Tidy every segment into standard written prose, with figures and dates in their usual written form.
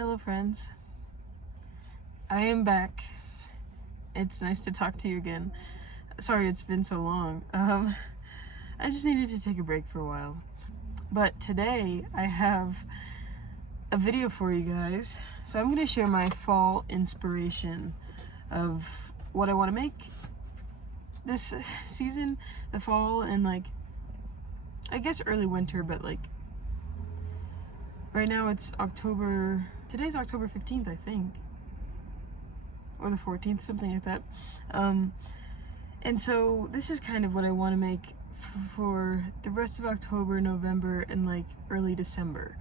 Hello friends, I am back. It's nice to talk to you again. Sorry it's been so long. I just needed to take a break for a while. But today I have a video for you guys. So I'm going to share my fall inspiration of what I want to make this season, the fall, and I guess early winter, but right now it's October, today's October 15th, I think, or the 14th, something like that. And so this is kind of what I want to make for the rest of October, November, and early December.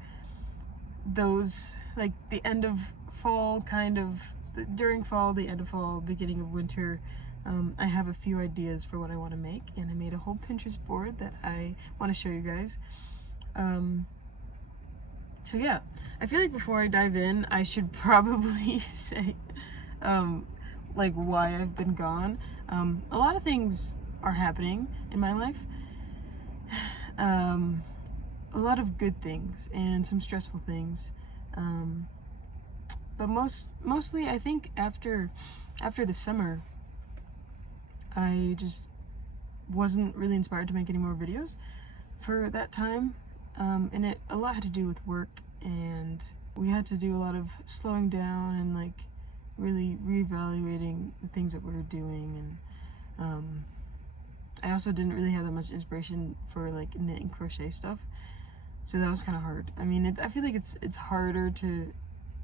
Those, the end of fall, during fall, the end of fall, beginning of winter. I have a few ideas for what I want to make, and I made a whole Pinterest board that I want to show you guys. So yeah, I feel like before I dive in, I should probably say why I've been gone. A lot of things are happening in my life. A lot of good things and some stressful things. But mostly I think after the summer, I just wasn't really inspired to make any more videos for that time. And a lot had to do with work, and we had to do a lot of slowing down and really reevaluating the things that we were doing. And I also didn't really have that much inspiration for knit and crochet stuff, so that was kind of hard. I mean, I feel like it's harder to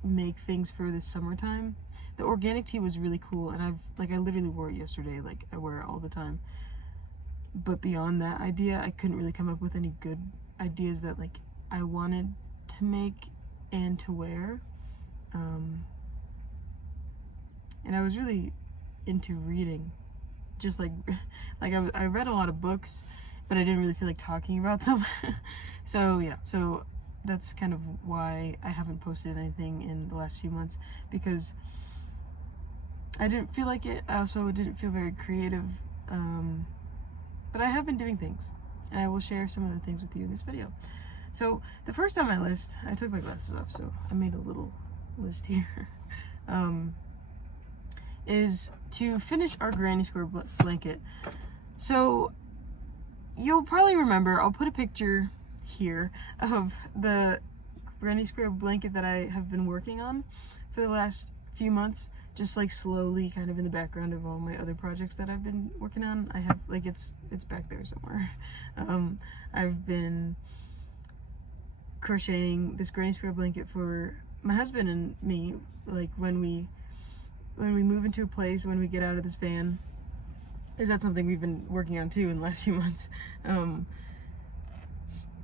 make things for the summertime. The organic tee was really cool, and I literally wore it yesterday. I wear it all the time. But beyond that idea, I couldn't really come up with any good ideas that I wanted to make and to wear. And I was really into reading. Just I read a lot of books, but I didn't really feel like talking about them. So yeah, so that's kind of why I haven't posted anything in the last few months, because I didn't feel like it. I also didn't feel very creative. But I have been doing things, and I will share some of the things with you in this video. So the first on my list, I took my glasses off, so I made a little list here, is to finish our granny square blanket. So you'll probably remember, I'll put a picture here of the granny square blanket that I have been working on for the last few months, just slowly kind of in the background of all my other projects that I've been working on. I have it's back there somewhere. I've been crocheting this granny square blanket for my husband and me, when we move into a place, when we get out of this van. Is that something we've been working on too in the last few months?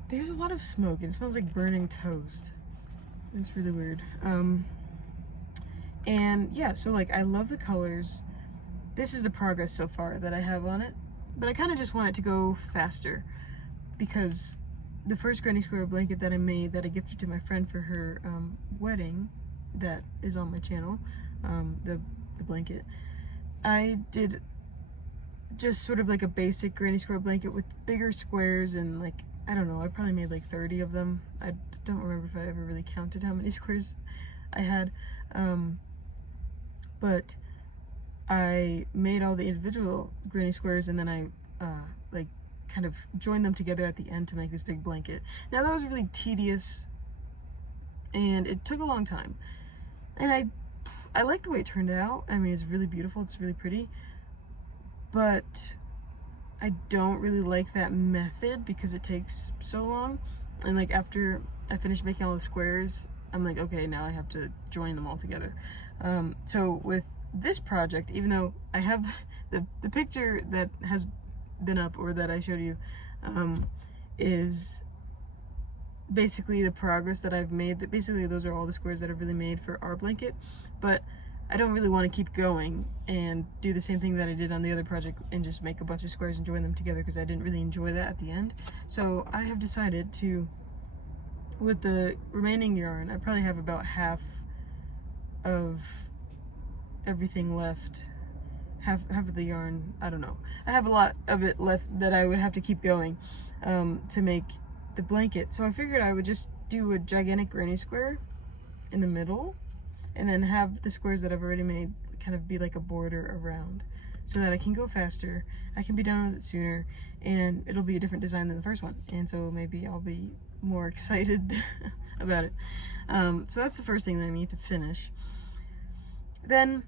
There's a lot of smoke, and it smells like burning toast. It's really weird. And yeah, so I love the colors. This is the progress so far that I have on it, but I kind of just want it to go faster, because the first granny square blanket that I made, that I gifted to my friend for her wedding, that is on my channel, the blanket, I did just sort of a basic granny square blanket with bigger squares, and I don't know, I probably made 30 of them. I don't remember if I ever really counted how many squares I had. But I made all the individual granny squares, and then I kind of joined them together at the end to make this big blanket. Now that was really tedious, and it took a long time, and I like the way it turned out. I mean, it's really beautiful, it's really pretty, but I don't really like that method because it takes so long. And after I finished making all the squares, I'm okay, now I have to join them all together. So with this project, even though I have the picture that has been up, or that I showed you, is basically the progress that I've made. That basically those are all the squares that I've really made for our blanket. But I don't really want to keep going and do the same thing that I did on the other project and just make a bunch of squares and join them together, because I didn't really enjoy that at the end. So I have decided to, with the remaining yarn, I probably have about half of everything left, half of the yarn, I don't know. I have a lot of it left that I would have to keep going to make the blanket. So I figured I would just do a gigantic granny square in the middle, and then have the squares that I've already made kind of be like a border around, so that I can go faster, I can be done with it sooner, and it'll be a different design than the first one, and so maybe I'll be more excited about it. So that's the first thing that I need to finish. Then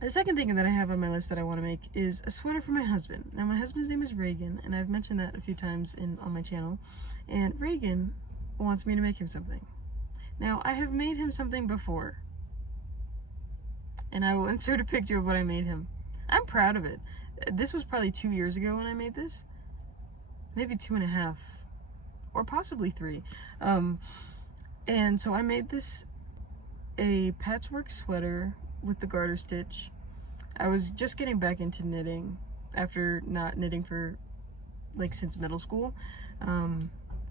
the second thing that I have on my list that I want to make is a sweater for my husband. Now, my husband's name is Reagan, and I've mentioned that a few times on my channel, and Reagan wants me to make him something. Now, I have made him something before, and I will insert a picture of what I made him. I'm proud of it. This was probably 2 years ago when I made this. Maybe 2.5, or possibly 3. And so I made this a patchwork sweater with the garter stitch. I was just getting back into knitting after not knitting for since middle school.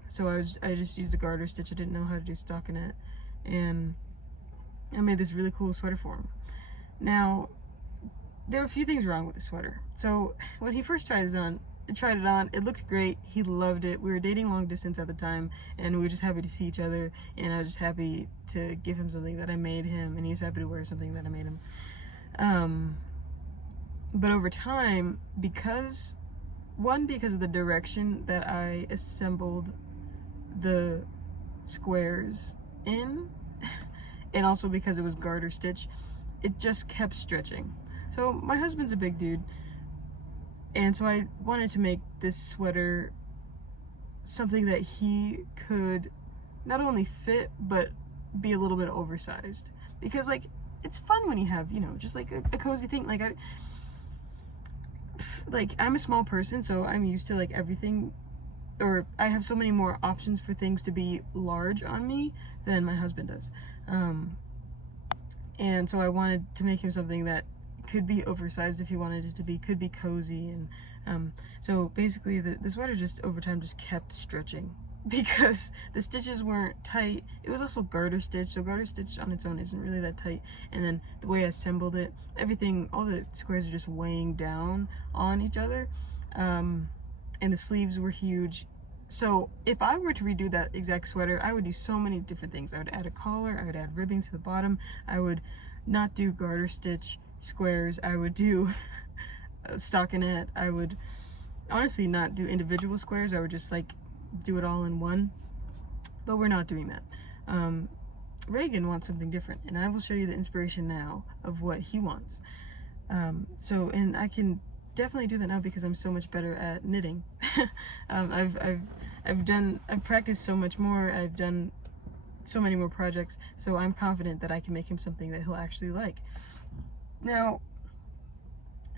So I just used the garter stitch. I didn't know how to do stockinette, and I made this really cool sweater for him. Now, there were a few things wrong with the sweater. So when he first tried it on, it looked great, he loved it. We were dating long distance at the time, and we were just happy to see each other, and I was just happy to give him something that I made him, and he was happy to wear something that I made him. But over time, because of the direction that I assembled the squares in, and also because it was garter stitch, it just kept stretching. So my husband's a big dude, and so I wanted to make this sweater something that he could not only fit, but be a little bit oversized. Because it's fun when you have, just a cozy thing. I'm a small person, so I'm used to everything, or I have so many more options for things to be large on me than my husband does. And so I wanted to make him something that could be oversized if he wanted it to be, could be cozy, and so basically the sweater just over time just kept stretching because the stitches weren't tight. It was also garter stitch, so garter stitch on its own isn't really that tight, and then the way I assembled it, everything, all the squares are just weighing down on each other, and the sleeves were huge. So if I were to redo that exact sweater, I would do so many different things. I would add a collar, I would add ribbing to the bottom, I would not do garter stitch squares, I would do stockinette, I would honestly not do individual squares, I would just do it all in one, but we're not doing that. Reagan wants something different, and I will show you the inspiration now of what he wants. And I can definitely do that now because I'm so much better at knitting. I've practiced so much more, I've done so many more projects, so I'm confident that I can make him something that he'll actually like. Now,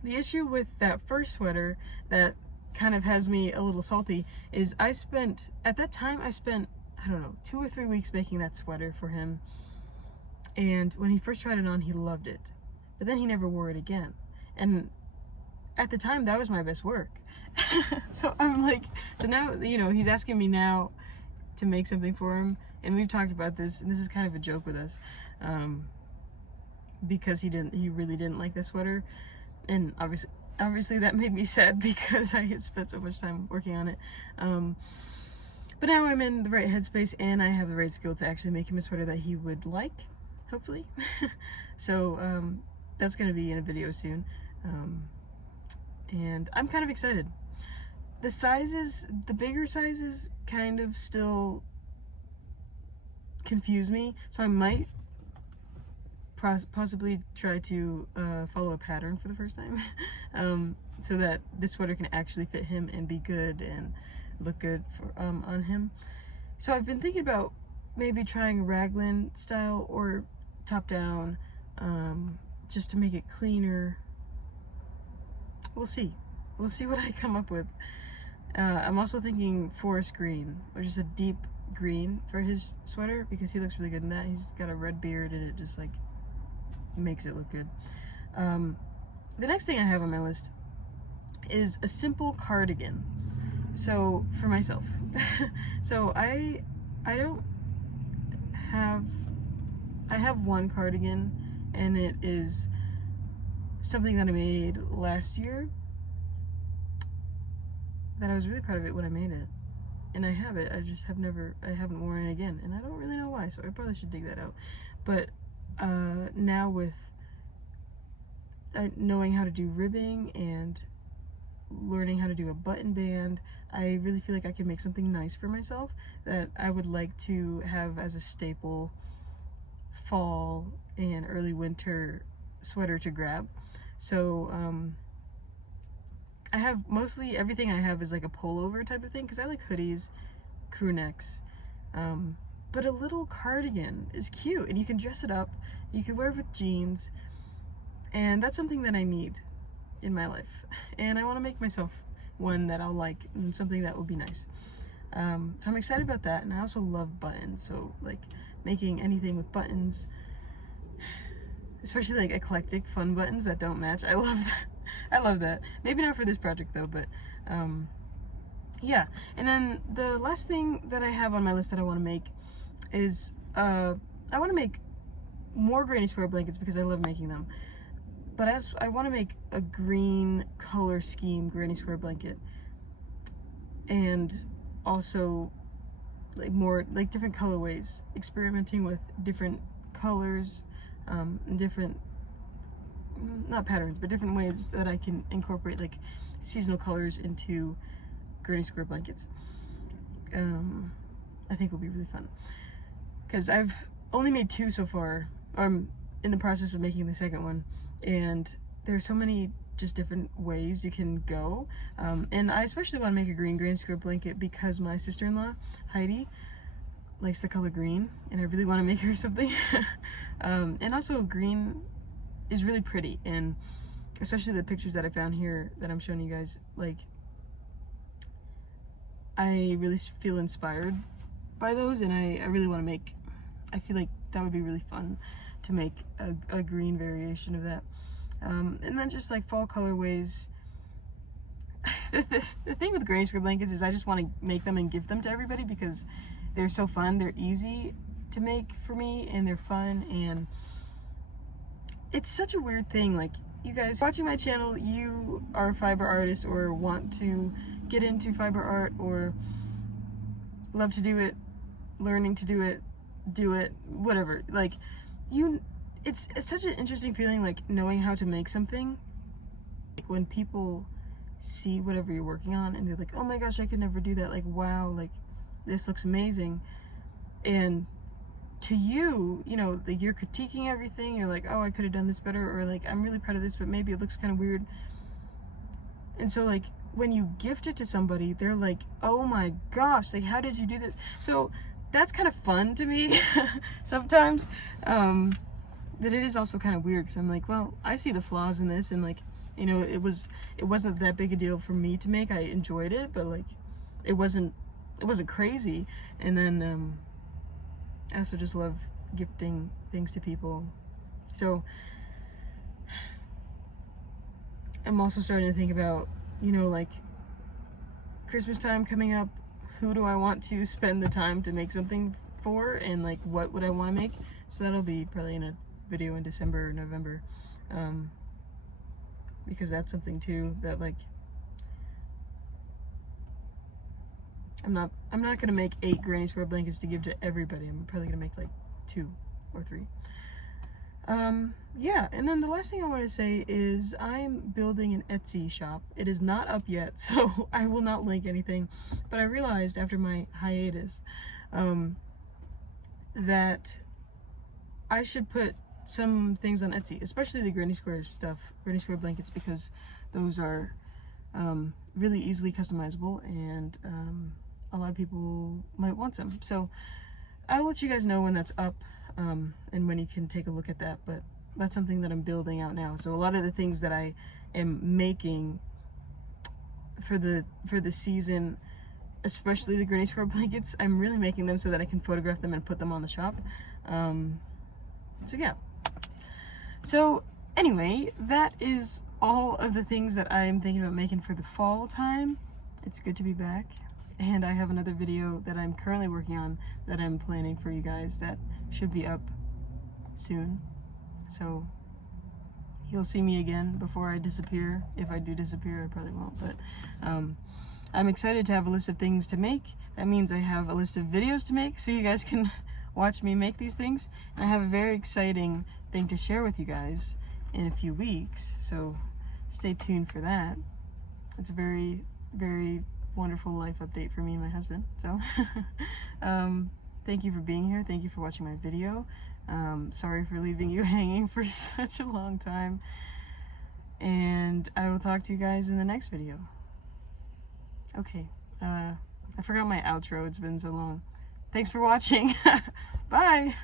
the issue with that first sweater that kind of has me a little salty is at that time I spent, I don't know, 2 or 3 weeks making that sweater for him, and when he first tried it on, he loved it, but then he never wore it again, and at the time that was my best work. So I'm so now, he's asking me now to make something for him, and we've talked about this, and this is kind of a joke with us, because he really didn't like the sweater, and obviously that made me sad because I had spent so much time working on it. But now I'm in the right headspace, and I have the right skill to actually make him a sweater that he would like, hopefully. So that's going to be in a video soon, and I'm kind of excited. The bigger sizes kind of still confuse me, so I might possibly try to follow a pattern for the first time, so that this sweater can actually fit him and be good and look good on him. So I've been thinking about maybe trying raglan style or top down, just to make it cleaner. We'll see what I come up with. I'm also thinking forest green, or just a deep green for his sweater, because he looks really good in that. He's got a red beard, and it just makes it look good. The next thing I have on my list is a simple cardigan. So for myself, so I have one cardigan, and it is something that I made last year that I was really proud of it when I made it. and I have it. I just haven't worn it again, and I don't really know why, so I probably should dig that out. But now with knowing how to do ribbing and learning how to do a button band, I really feel like I can make something nice for myself that I would like to have as a staple fall and early winter sweater to grab. So I have mostly everything I have is like a pullover type of thing, because I like hoodies, crew necks, but a little cardigan is cute, and you can dress it up, you can wear it with jeans, and that's something that I need in my life, and I want to make myself one that I'll like, and something that will be nice. So I'm excited about that, and I also love buttons, so like making anything with buttons, especially like eclectic fun buttons that don't match, I love that. I love that. Maybe not for this project though, but yeah. And then the last thing that I have on my list that I want to make is I want to make more granny square blankets because I love making them. But I want to make a green color scheme granny square blanket, and also like more like different colorways, experimenting with different colors, and different, not patterns, but different ways that I can incorporate like seasonal colors into granny square blankets. I think will be really fun, because I've only made 2 so far. I'm in the process of making the second one, and there's so many just different ways you can go. And I especially want to make a green granny square blanket because my sister-in-law, Heidi, likes the color green, and I really want to make her something. And also green is really pretty, and especially the pictures that I found here that I'm showing you guys, like I really feel inspired by those, and I really want to make, I feel like that would be really fun to make a green variation of that. And then just like fall colorways. The thing with granny square blankets is I just want to make them and give them to everybody because they're so fun, they're easy to make for me, and they're fun, and it's such a weird thing. Like, you guys watching my channel, you are a fiber artist or want to get into fiber art or love to do it, learning to do it, whatever. Like, it's such an interesting feeling, like knowing how to make something. Like when people see whatever you're working on and they're like, oh my gosh, I could never do that. Like, wow, like this looks amazing. And to you, you know, like you're critiquing everything, you're like, oh, I could have done this better, or like, I'm really proud of this, but maybe it looks kind of weird. And so like when you gift it to somebody, they're like, oh my gosh, like how did you do this? So that's kind of fun to me sometimes. But it is also kind of weird because I'm like, well, I see the flaws in this, and like, you know, it wasn't that big a deal for me to make. I enjoyed it, but like it wasn't crazy. And then I also just love gifting things to people. So I'm also starting to think about, you know, like Christmas time coming up, who do I want to spend the time to make something for, and like what would I want to make? So that'll be probably in a video in December or November, because that's something too that like I'm not gonna make 8 granny square blankets to give to everybody. I'm probably gonna make like 2 or 3. Yeah, and then the last thing I want to say is I'm building an Etsy shop. It is not up yet, so I will not link anything, but I realized after my hiatus that I should put some things on Etsy, especially the granny square stuff, granny square blankets, because those are really easily customizable, and a lot of people might want some. So I'll let you guys know when that's up, and when you can take a look at that, but that's something that I'm building out now. So a lot of the things that I am making for the season, especially the granny square blankets, I'm really making them so that I can photograph them and put them on the shop. So yeah. So anyway, that is all of the things that I'm thinking about making for the fall time. It's good to be back, and I have another video that I'm currently working on that I'm planning for you guys that should be up soon. So you'll see me again before I disappear. If I do disappear, I probably won't, but I'm excited to have a list of things to make that means I have a list of videos to make so you guys can watch me make these things. And I have a very exciting thing to share with you guys in a few weeks, so stay tuned for that. It's a very, very wonderful life update for me and my husband. So thank you for being here. Thank you for watching my video. Sorry for leaving you hanging for such a long time. And I will talk to you guys in the next video. Okay, I forgot my outro. It's been so long. Thanks for watching. Bye!